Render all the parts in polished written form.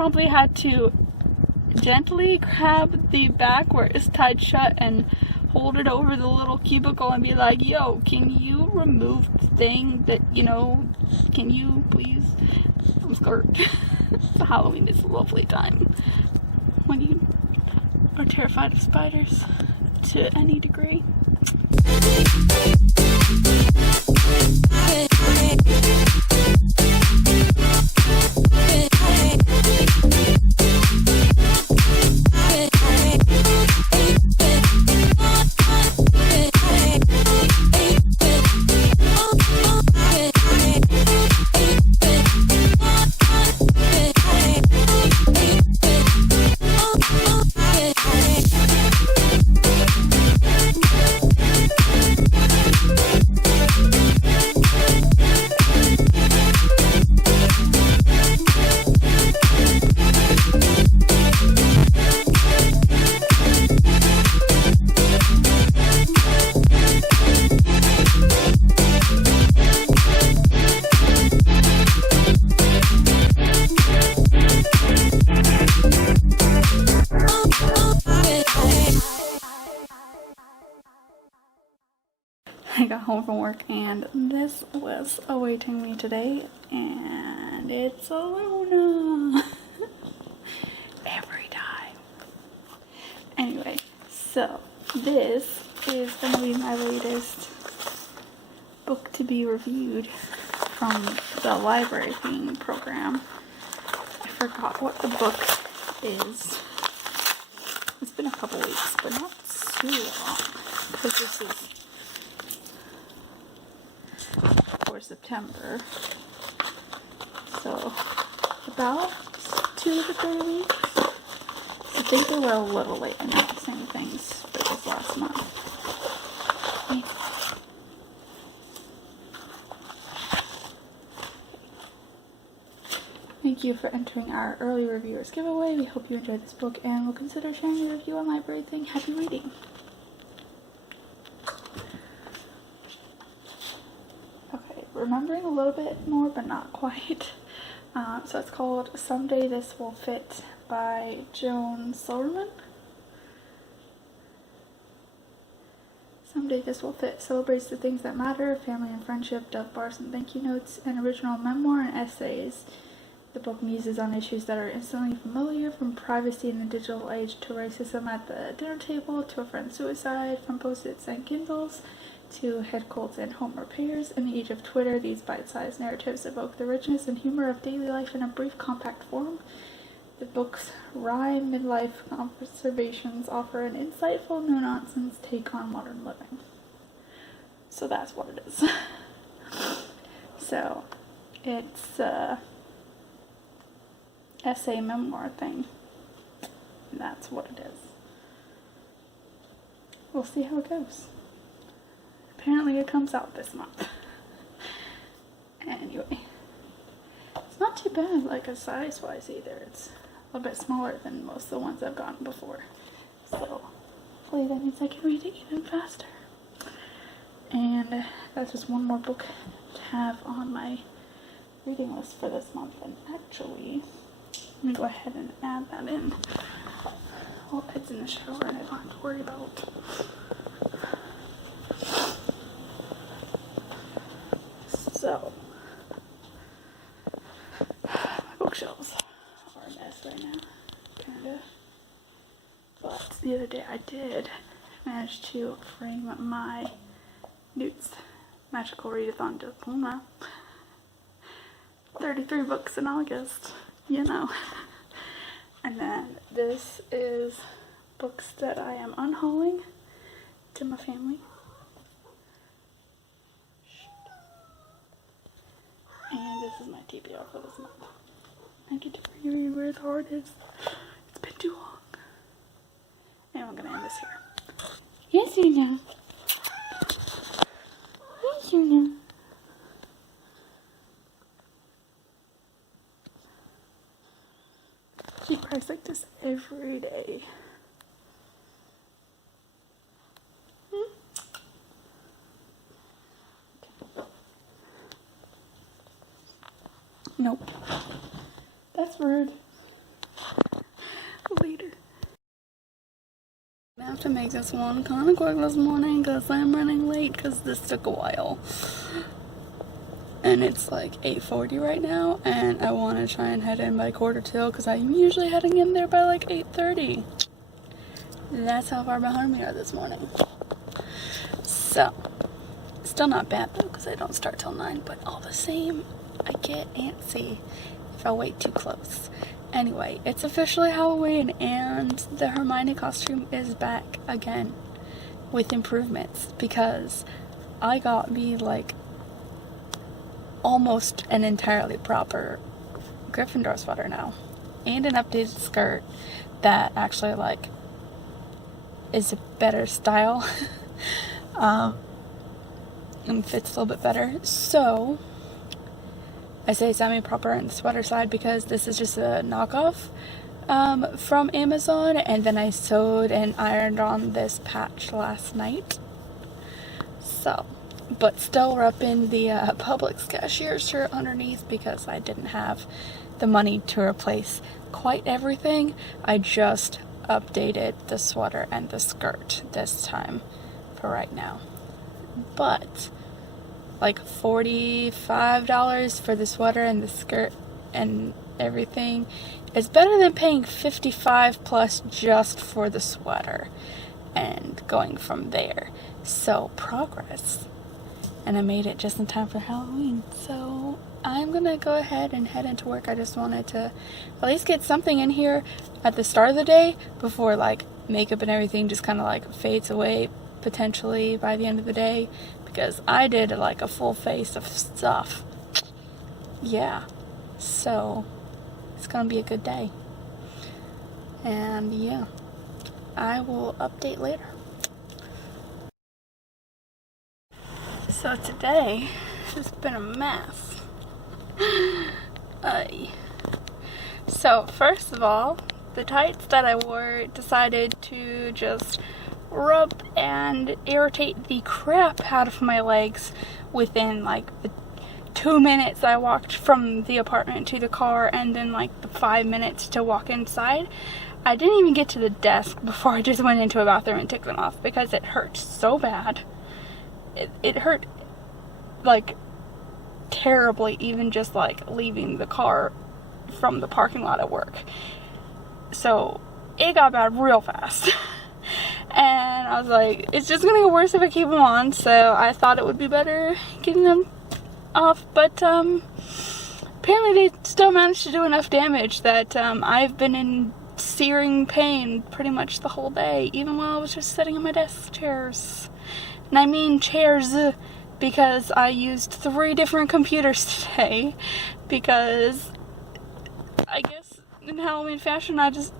probably had to gently grab the back where it's tied shut and hold it over the little cubicle and be like, yo, can you remove the thing that, you know, can you please? I'm scared. Halloween is a lovely time when you are terrified of spiders to any degree. I got home from work and this was awaiting me today, and it's a Luna every time. Anyway, so this is going to be my latest book to be reviewed from the library theme program. I forgot what the book is. It's been a couple weeks, but not too long, because this is for September, so about 2 to 3 weeks. I think they were a little late in announcing things for this last month. Thank you for entering our early reviewers giveaway. We hope you enjoyed this book and will consider sharing your review on Library Thing. Happy reading! Remembering a little bit more, but not quite. So it's called Someday This Will Fit by Joan Silverman. Someday This Will Fit celebrates the things that matter: family and friendship, Dove bars and thank you notes, and original memoir and essays. The book muses on issues that are instantly familiar, from privacy in the digital age to racism at the dinner table, to a friend's suicide, from Post-its and Kindles to head colds and home repairs. In the age of Twitter, these bite-sized narratives evoke the richness and humor of daily life in a brief, compact form. The book's wry midlife observations offer an insightful, no-nonsense take on modern living. So that's what it is. So it's a essay memoir thing. That's what it is. We'll see how it goes. Apparently it comes out this month. Anyway, it's not too bad, like, a size-wise either. It's a little bit smaller than most of the ones I've gotten before. So hopefully that means I can read it even faster. And that's just one more book to have on my reading list for this month. And actually, I'm going to go ahead and add that in while Ed's in the shower and I don't have to worry about So, my bookshelves are a mess right now, kinda. But the other day I did manage to frame my Newt's Magical Readathon diploma. 33 books in August, you know. And then this is books that I am unhauling to my family. And this is my TBR for this month. I get to reread where the heart is. It's been too long. And I'm gonna end this here. Yes, you know. Yes, you know. She cries like this every day. Nope. That's rude. have to make this one kind of quick this morning because I'm running late because this took a while. And it's like 8:40 right now, and I want to try and head in by 1:45 because I'm usually heading in there by like 8:30. That's how far behind we are this morning. So, still not bad though because I don't start till 9, but all the same, I get antsy if I wait too close. Anyway, it's officially Halloween, and the Hermione costume is back again with improvements because I got me like almost an entirely proper Gryffindor sweater now, and an updated skirt that actually like is a better style and fits a little bit better. So I say semi-proper on the sweater side because this is just a knockoff from Amazon, and then I sewed and ironed on this patch last night. So, but still repping the Publix cashier shirt underneath because I didn't have the money to replace quite everything. I just updated the sweater and the skirt this time for right now. But like $45 for the sweater and the skirt and everything is better than paying $55 plus just for the sweater and going from there. So progress. And I made it just in time for Halloween. So I'm gonna go ahead and head into work. I just wanted to at least get something in here at the start of the day before like makeup and everything just kind of like fades away potentially by the end of the day, because I did like a full face of stuff. Yeah, so it's gonna be a good day. And yeah, I will update later. So today has been a mess. So first of all, the tights that I wore decided to just rub and irritate the crap out of my legs within like the 2 minutes I walked from the apartment to the car, and then like the 5 minutes to walk inside. I didn't even get to the desk before I just went into a bathroom and took them off because it hurt so bad. It hurt like terribly, even just like leaving the car from the parking lot at work. So it got bad real fast. And I was like, it's just gonna get worse if I keep them on, so I thought it would be better getting them off, but apparently they still managed to do enough damage that I've been in searing pain pretty much the whole day, even while I was just sitting in my desk chairs. And I mean chairs because I used 3 different computers today, because I guess in Halloween fashion I just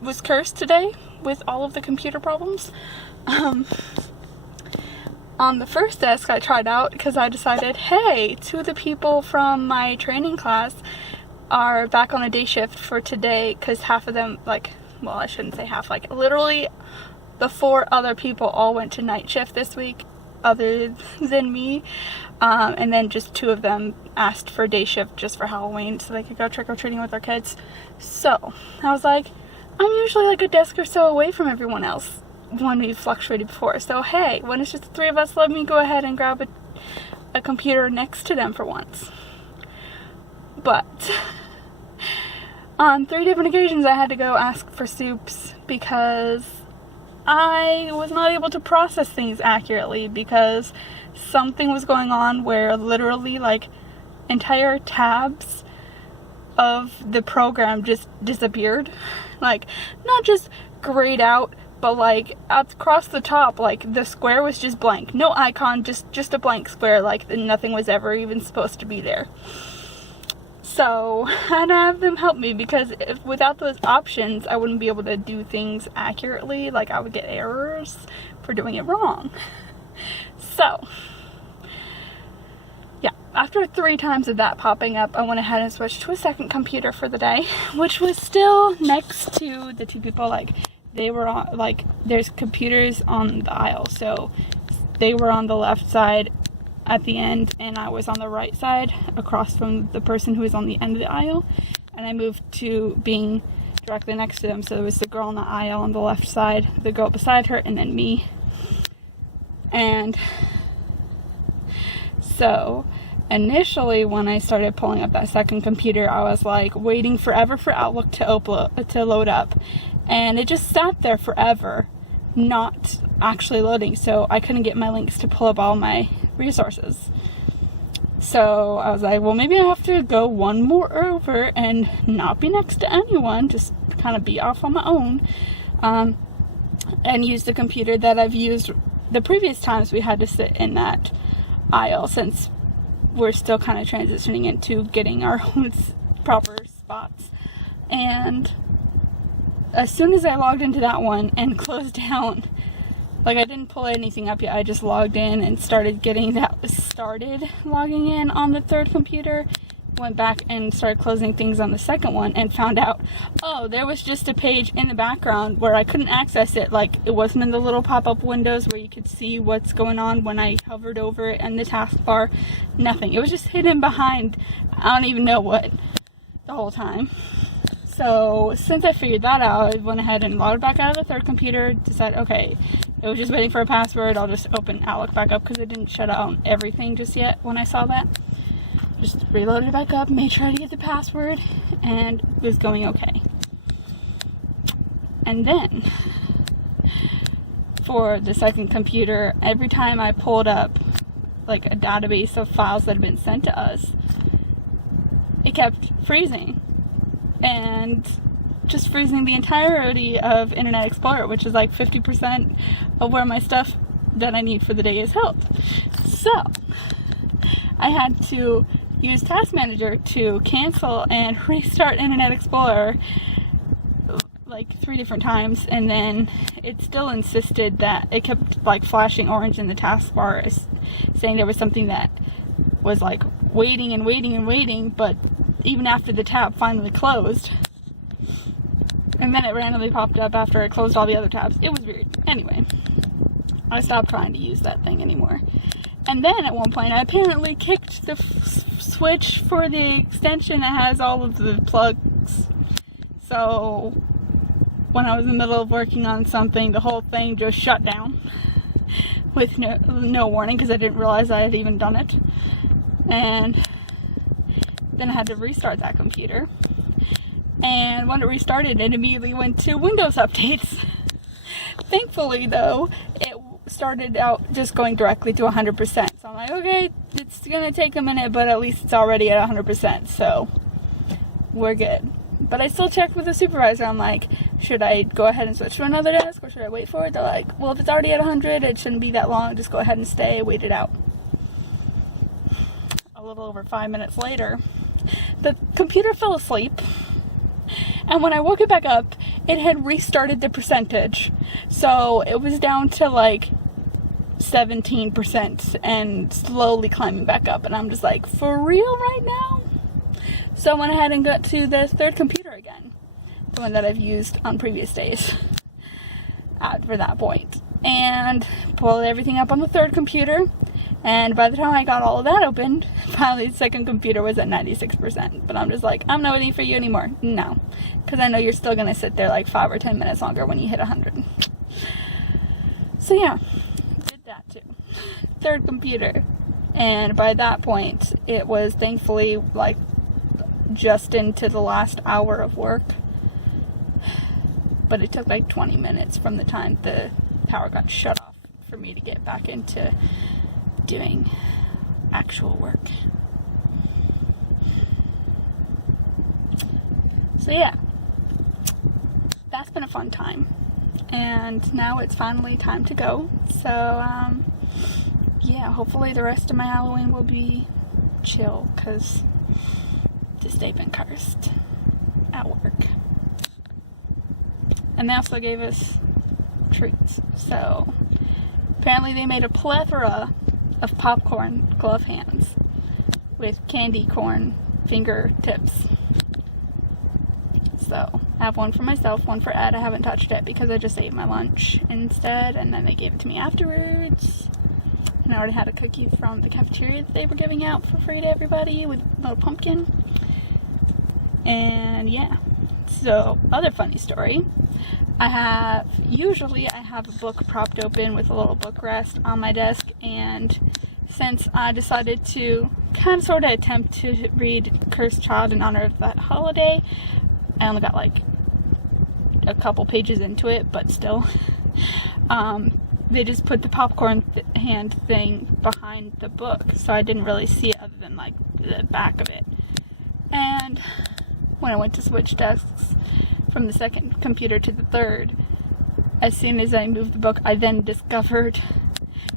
was cursed today with all of the computer problems. On the first desk I tried out because I decided, hey, 2 of the people from my training class are back on a day shift for today, because half of them, like, well, I shouldn't say half, like literally the 4 other people all went to night shift this week other than me, and then just 2 of them asked for day shift just for Halloween so they could go trick-or-treating with their kids. So I was like, I'm usually like a desk or so away from everyone else when we've fluctuated before, so hey, when it's just the 3 of us, let me go ahead and grab a computer next to them for once. But on 3 different occasions I had to go ask for soups because I was not able to process things accurately, because something was going on where literally like entire tabs of the program just disappeared. Like, not just grayed out, but like across the top, like the square was just blank. No icon, just a blank square, like nothing was ever even supposed to be there. So I had to have them help me, because without those options I wouldn't be able to do things accurately. Like, I would get errors for doing it wrong. So yeah, after 3 times of that popping up, I went ahead and switched to a second computer for the day, which was still next to the 2 people. Like, they were on, like, there's computers on the aisle, so they were on the left side at the end, and I was on the right side across from the person who was on the end of the aisle, and I moved to being directly next to them. So there was the girl on the aisle on the left side, the girl beside her, and then me. And so initially when I started pulling up that second computer, I was like waiting forever for Outlook to load up, and it just sat there forever, not actually loading. So I couldn't get my links to pull up all my resources. So I was like, well, maybe I have to go one more over and not be next to anyone, just kind of be off on my own, and use the computer that I've used the previous times we had to sit in that aisle, since we're still kind of transitioning into getting our own proper spots. And as soon as I logged into that one and closed down, like, I didn't pull anything up yet, I just logged in and started logging in on the third computer, went back and started closing things on the second one, and found out, oh, there was just a page in the background where I couldn't access it. Like, it wasn't in the little pop-up windows where you could see what's going on when I hovered over it in the taskbar. Nothing. It was just hidden behind, I don't even know what, the whole time. So since I figured that out, I went ahead and logged back out of the third computer, decided, okay, it was just waiting for a password, I'll just open Outlook back up, because it didn't shut out everything just yet when I saw that. Just reloaded it back up, made sure to get the password, and it was going okay. And then, for the second computer, every time I pulled up like a database of files that had been sent to us, it kept freezing. And just freezing the entirety of Internet Explorer, which is like 50% of where my stuff that I need for the day is held. So I had to use Task Manager to cancel and restart Internet Explorer like 3 different times, and then it still insisted that it kept like flashing orange in the taskbar, saying there was something that was like waiting and waiting and waiting, but even after the tab finally closed, and then it randomly popped up after I closed all the other tabs. It was weird. Anyway, I stopped trying to use that thing anymore. And then at one point I apparently kicked the switch for the extension that has all of the plugs. So when I was in the middle of working on something, the whole thing just shut down with no warning, because I didn't realize I had even done it. And then I had to restart that computer. And when it restarted, it immediately went to Windows updates. Thankfully, though, it started out just going directly to 100%. So I'm like, okay, it's gonna take a minute, but at least it's already at 100%, so we're good. But I still checked with the supervisor. I'm like, should I go ahead and switch to another desk, or should I wait for it? They're like, well, if it's already at 100, it shouldn't be that long. Just go ahead and stay, wait it out. A little over 5 minutes later, the computer fell asleep. And when I woke it back up, it had restarted the percentage. So it was down to like 17% and slowly climbing back up. And I'm just like, for real right now? So I went ahead and got to the third computer again. The one that I've used on previous days for that point. And pulled everything up on the third computer. And by the time I got all of that opened, finally the second computer was at 96%. But I'm just like, I'm not waiting for you anymore. No. Because I know you're still going to sit there like 5 or 10 minutes longer when you hit 100. So yeah, did that too. Third computer. And by that point, it was thankfully like just into the last hour of work. But it took like 20 minutes from the time the power got shut off for me to get back into doing actual work. So yeah, that's been a fun time, and now it's finally time to go. So yeah, hopefully the rest of my Halloween will be chill, because this day's been cursed at work. And they also gave us treats. So apparently they made a plethora of popcorn glove hands with candy corn fingertips. So I have one for myself, one for Ed. I haven't touched it because I just ate my lunch instead, and then they gave it to me afterwards. And I already had a cookie from the cafeteria that they were giving out for free to everybody with a little pumpkin. And yeah, So, other funny story, usually I have a book propped open with a little book rest on my desk, and since I decided to kind of sort of attempt to read Cursed Child in honor of that holiday, I only got like a couple pages into it, but still, they just put the popcorn hand thing behind the book, so I didn't really see it other than like the back of it. And when I went to switch desks from the second computer to the third, as soon as I moved the book, I then discovered,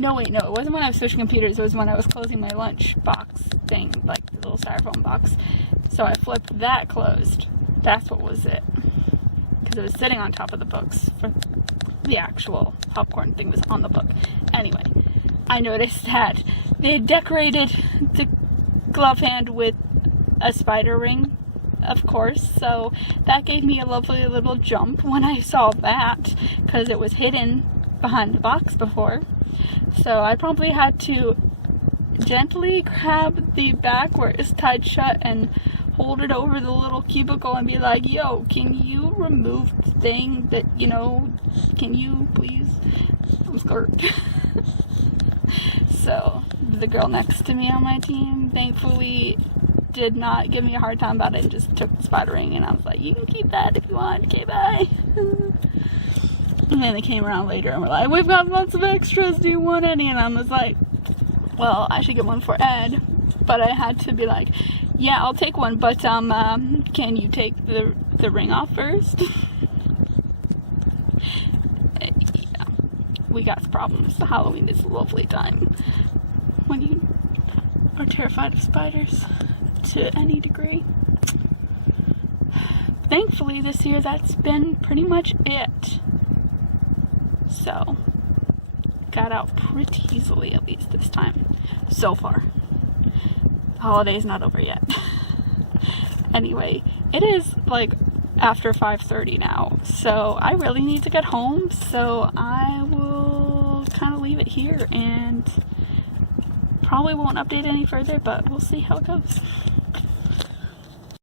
no, it wasn't when I was switching computers, it was when I was closing my lunch box thing, like the little styrofoam box. So I flipped that closed. That's what was it. Because it was sitting on top of the books. For the actual popcorn thing was on the book. Anyway, I noticed that they had decorated the glove hand with a spider ring, of course, so that gave me a lovely little jump when I saw that, because it was hidden behind the box before. So I probably had to gently grab the back where it's tied shut and hold it over the little cubicle and be like, yo, can you remove the thing that, can you please? I'm scared. So the girl next to me on my team thankfully did not give me a hard time about it and just took the spider ring, and I was like, you can keep that if you want, okay, bye. And then they came around later and were like, we've got lots of extras, do you want any? And I was like, well, I should get one for Ed. But I had to be like, yeah, I'll take one, but can you take the ring off first? Yeah, we got problems. Halloween is a lovely time when you are terrified of spiders to any degree. Thankfully this year that's been pretty much it. So, got out pretty easily, at least this time, so far. The holiday's not over yet. Anyway, it is like after 5:30 now, so I really need to get home, so I will kind of leave it here and probably won't update any further, but we'll see how it goes.